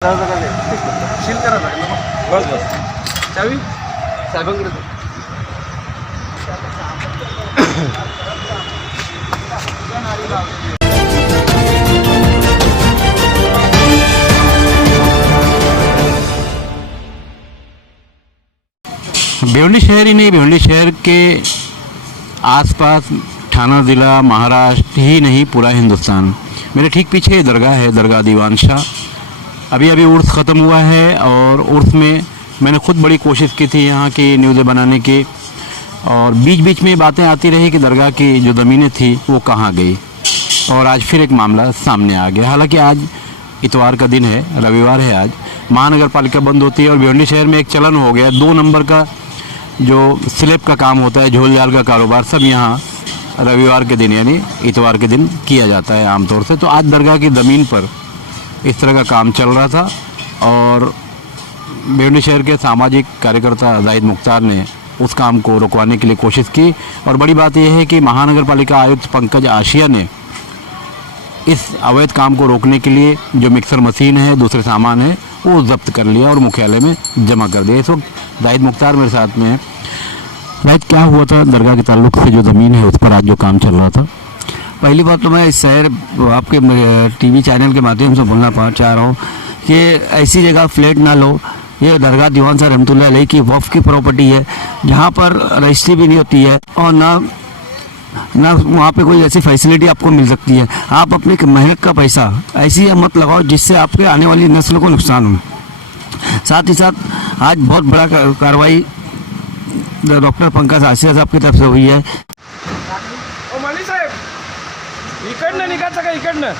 शील करा बस बस चावी साहेबांकडे दे. भिवंडी शहर ही नहीं, भिवंडी शहर के आसपास ठाना ज़िला, महाराष्ट्र ही नहीं पूरा हिंदुस्तान। मेरे ठीक पीछे दरगाह है, दरगाह दीवान शाह। अभी अभी उर्स ख़त्म हुआ है और उर्स में मैंने खुद बड़ी कोशिश की थी यहाँ की न्यूज़ें बनाने की, और बीच बीच में बातें आती रही कि दरगाह की जो ज़मीनें थी वो कहाँ गई, और आज फिर एक मामला सामने आ गया। हालांकि आज इतवार का दिन है, रविवार है, आज महानगर पालिका बंद होती है और भिवंडी शहर में एक चलन हो गया, 2 नंबर का जो स्लेब का काम होता है, झोल जाल का कारोबार, सब यहाँ रविवार के दिन यानी इतवार के दिन किया जाता है आमतौर से। तो आज दरगाह की ज़मीन पर इस तरह का काम चल रहा था और भिवंडी शहर के सामाजिक कार्यकर्ता जाहिद मुख्तार ने उस काम को रुकवाने के लिए कोशिश की। और बड़ी बात यह है कि महानगर पालिका आयुक्त पंकज आशिया ने इस अवैध काम को रोकने के लिए जो मिक्सर मशीन है, दूसरे सामान है, वो जब्त कर लिया और मुख्यालय में जमा कर दिया। इस वक्त जाहिद मुख्तार मेरे साथ में है। जाहिद, क्या हुआ था दरगाह के ताल्लुक से जो ज़मीन है उस पर आज जो काम चल रहा था? पहली बात तो मैं इस शहर आपके टीवी चैनल के माध्यम से बोलना चाह रहा हूँ कि ऐसी जगह फ्लैट ना लो। ये दरगाह दीवान साहब रहमतुल्लाह अलैह की वक्फ की प्रॉपर्टी है, जहाँ पर रजिस्ट्री भी नहीं होती है और ना वहाँ पे कोई ऐसी फैसिलिटी आपको मिल सकती है। आप अपनी मेहनत का पैसा ऐसी मत लगाओ जिससे आपके आने वाली नस्ल को नुकसान हो। साथ ही साथ आज बहुत बड़ा कार्रवाई डॉक्टर पंकज आशिया साहब की तरफ से हुई है। माली साहेब, इकडनं निघायचं का? इकडनं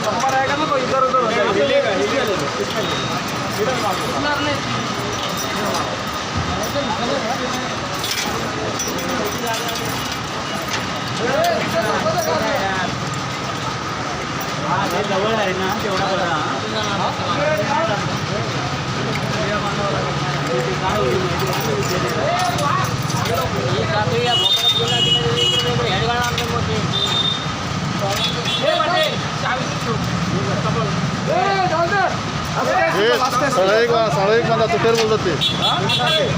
नंबर आएगा ना तो इधर उधर हो जाएगा, हिलेगा जवळ आहे ना तेवढा बरा. साडे एक मला तुटेल बोलतात ते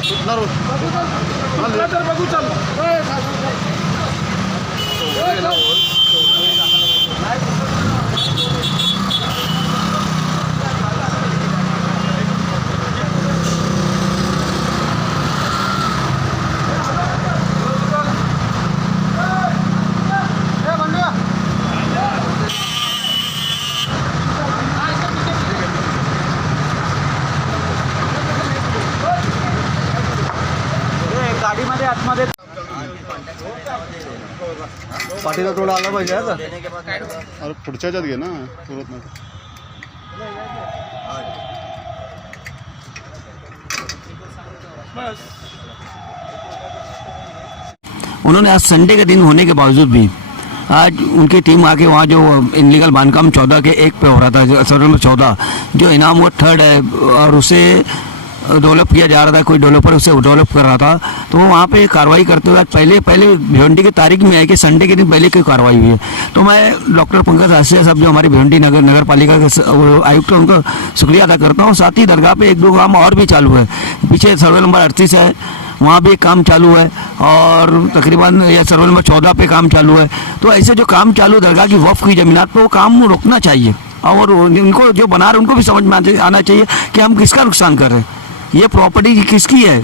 सुटणार बघू चाल. पाठीला थोडा आला पाहिजे आता. अरे पुढच्या ह्याच्यात घे ना परत नाही. उन्होंने आज संडे के दिन होने के बावजूद भी आज उनकी टीम आके वहाँ जो इनलीगल बांधकाम 14 के 1 पे हो रहा था, सर्वे नंबर 14 जो इनाम वो 3rd है और उसे डेवलप किया जा रहा था, कोई डेवलपर उसे डेवलप कर रहा था, तो वहाँ पे कार्रवाई करते हुए पहले भिवंडी की तारीख में है कि संडे के दिन पहले कोई कार्रवाई हुई है. तो मैं डॉक्टर पंकज आसिया साहब जो हमारी भिवंडी नगर पालिका के आयुक्त हैं उनका शुक्रिया अदा करता हूँ. साथ ही दरगाह पे 1-2 काम और भी चालू है. पीछे सर्वे नंबर 38 है, वहाँ भी काम चालू है और तकरीबन यह सर्वे नंबर 14 पे काम चालू है. तो ऐसे जो काम चालू दरगाह की वक्फ की जमीनात पर वो काम रोकना चाहिए और उनको जो बना रहे उनको भी समझ में आना चाहिए कि हम किसका नुकसान कर रहे हैं, ये प्रॉपर्टी किसकी है.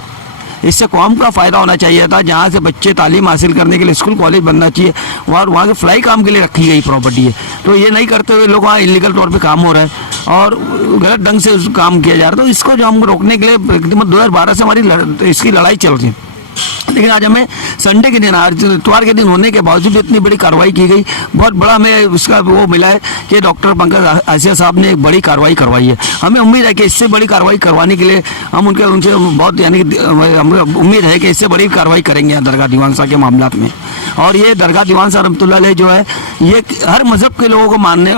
इससे कौम का फ़ायदा होना चाहिए था. जहाँ से बच्चे तालीम हासिल करने के लिए स्कूल कॉलेज बनना चाहिए और वहाँ के फ्लाई काम के लिए रखी गई प्रॉपर्टी है. तो ये नहीं करते हुए लोग वहाँ इलीगल तौर पे काम हो रहा है और गलत ढंग से काम किया जा रहा है. तो इसको जो हम रोकने के लिए 2012 से हमारी इसकी लड़ाई चल रही है. लेकिन आज हमें संडे के दिन, आज इतवार के दिन होने के बावजूद इतनी बड़ी कार्रवाई की गई. बहुत बड़ा हमें उसका वो मिला है कि डॉक्टर पंकज आसिया साहब ने एक बड़ी कार्रवाई करवाई है. हमें उम्मीद है कि इससे बड़ी कार्रवाई करवाने के लिए हम उनसे बहुत यानी हमें उम्मीद है कि इससे बड़ी कार्रवाई करेंगे दरगाह दीवान शाह के मामला में. और ये दरगाह दीवान शाह रहमतुल्लाह अलैह जो है ये हर मज़हब के लोगों को मानने,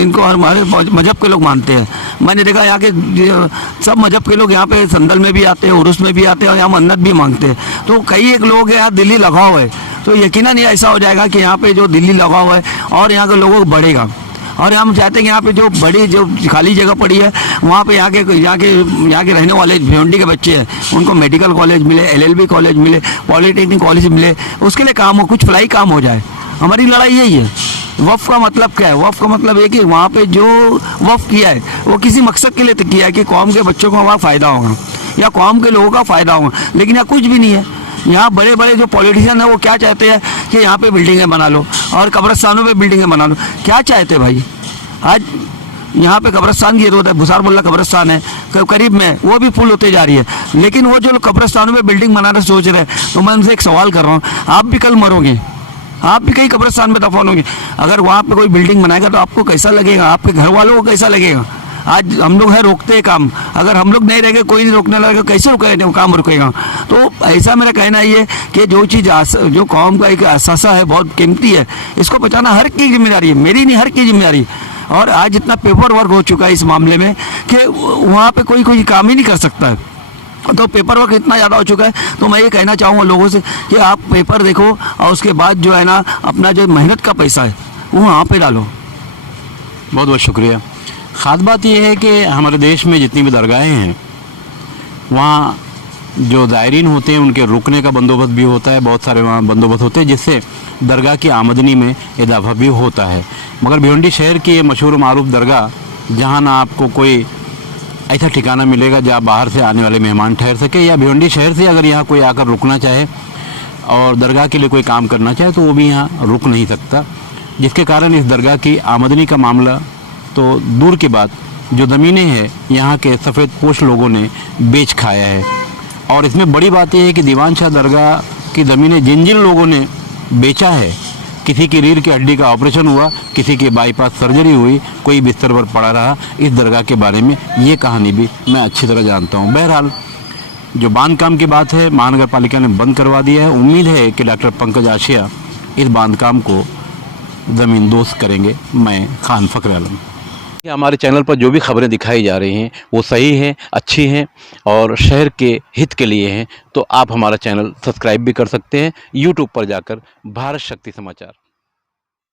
इनको हर मज़हब के लोग मानते हैं. मैंने देखा यहाँ के सब मज़हब के लोग यहाँ पे संदल में भी आते हैं, उर्स में भी आते हैं और यहाँ मन्नत भी मांगते हैं. तो कई एक लोग यहाँ दिल्ली लगाव है, तो यकीनन ये ऐसा हो जाएगा कि यहाँ पे जो दिल्ली लगाव है और यहाँ के लोगों को बढ़ेगा. और हम चाहते हैं कि यहाँ पे जो बड़ी जो खाली जगह पड़ी है वहाँ पे यहाँ के रहने वाले भिवंडी के बच्चे हैं उनको मेडिकल कॉलेज मिले, LLB कॉलेज मिले, पॉलिटेक्निक कॉलेज मिले, उसके लिए काम हो, कुछ फ्लाई काम हो जाए. हमारी लड़ाई यही है. वफ़ का मतलब क्या है? वफ़ का मतलब है कि वहाँ पे जो वफ़ किया है वो किसी मकसद के लिए किया है कि कौम के बच्चों को वहाँ फ़ायदा होगा या कौम के लोगों का फ़ायदा होगा. लेकिन यहाँ कुछ भी नहीं है. यहाँ बड़े बड़े जो पॉलिटिशियन है वो क्या चाहते हैं कि यहाँ पे बिल्डिंगें बना लो और कब्रिस्तानों पे बिल्डिंगें बना लो. क्या चाहते भाई? आज यहाँ पे कब्रिस्तान की जरूरत है, भुसार मुल्ला कब्रिस्तान है करीब में, वो भी फुल होते जा रही है. लेकिन वो जो कब्रिस्तानों में बिल्डिंग बनाना सोच रहे हैं, तो मैं उनसे एक सवाल कर रहा हूँ, आप भी कल मरोगे, आप भी कहीं कब्रिस्तान में दफन होंगे. अगर वहाँ पे कोई बिल्डिंग बनाएगा तो आपको कैसा लगेगा, आपके घर वालों को कैसा लगेगा? आज हम लोग है रोकते हैं काम, अगर हम लोग नहीं रहेंगे, कोई नहीं रोकने लगेगा, कैसे रुकेगा काम रुकेगा? तो ऐसा मेरा कहना ये कि जो चीज़ जो कौम का एक असासा है बहुत कीमती है, इसको बचाना हर की जिम्मेदारी है, मेरी नहीं हर की जिम्मेदारी. और आज इतना पेपर वर्क हो चुका है इस मामले में कि वहाँ पे कोई काम ही नहीं कर सकता है. तो पेपर वर्क इतना ज़्यादा हो चुका है. तो मैं ये कहना चाहूँगा लोगों से कि आप पेपर देखो और उसके बाद जो है ना अपना जो मेहनत का पैसा है वो वहाँ पे डालो. बहुत बहुत शुक्रिया. ख़ास बात यह है कि हमारे देश में जितनी भी दरगाहें हैं वहाँ जो ज़ायरीन होते हैं उनके रुकने का बंदोबस्त भी होता है, बहुत सारे वहाँ बंदोबस्त होते हैं जिससे दरगाह की आमदनी में इजाफा भी होता है. मगर भिवंडी शहर की ये मशहूर मारूफ दरगाह जहाँ ना आपको कोई ऐसा ठिकाना मिलेगा जहाँ बाहर से आने वाले मेहमान ठहर सके, या भिवंडी शहर से अगर यहाँ कोई आकर रुकना चाहे और दरगाह के लिए कोई काम करना चाहे तो वो भी यहाँ रुक नहीं सकता, जिसके कारण इस दरगाह की आमदनी का मामला तो दूर की बात, जो ज़मीनें हैं यहाँ के सफ़ेद पोश लोगों ने बेच खाया है. और इसमें बड़ी बात यह है कि दीवान शाह दरगाह की ज़मीनें जिन जिन लोगों ने बेचा है, किसी की रीढ़ की हड्डी का ऑपरेशन हुआ, किसी की बाईपास सर्जरी हुई, कोई बिस्तर पर पड़ा रहा, इस दरगाह के बारे में ये कहानी भी मैं अच्छी तरह जानता हूँ. बहरहाल जो बांध काम की बात है महानगर पालिका ने बंद करवा दिया है. उम्मीद है कि डॉक्टर पंकज आसिया इस बांध काम को ज़मीन दोस्त करेंगे. मैं खान फ़खर आलम. हमारे चैनल पर जो भी खबरें दिखाई जा रही हैं वो सही हैं, अच्छी हैं और शहर के हित के लिए हैं. तो आप हमारा चैनल सब्सक्राइब भी कर सकते हैं YouTube पर जाकर भारत शक्ति समाचार.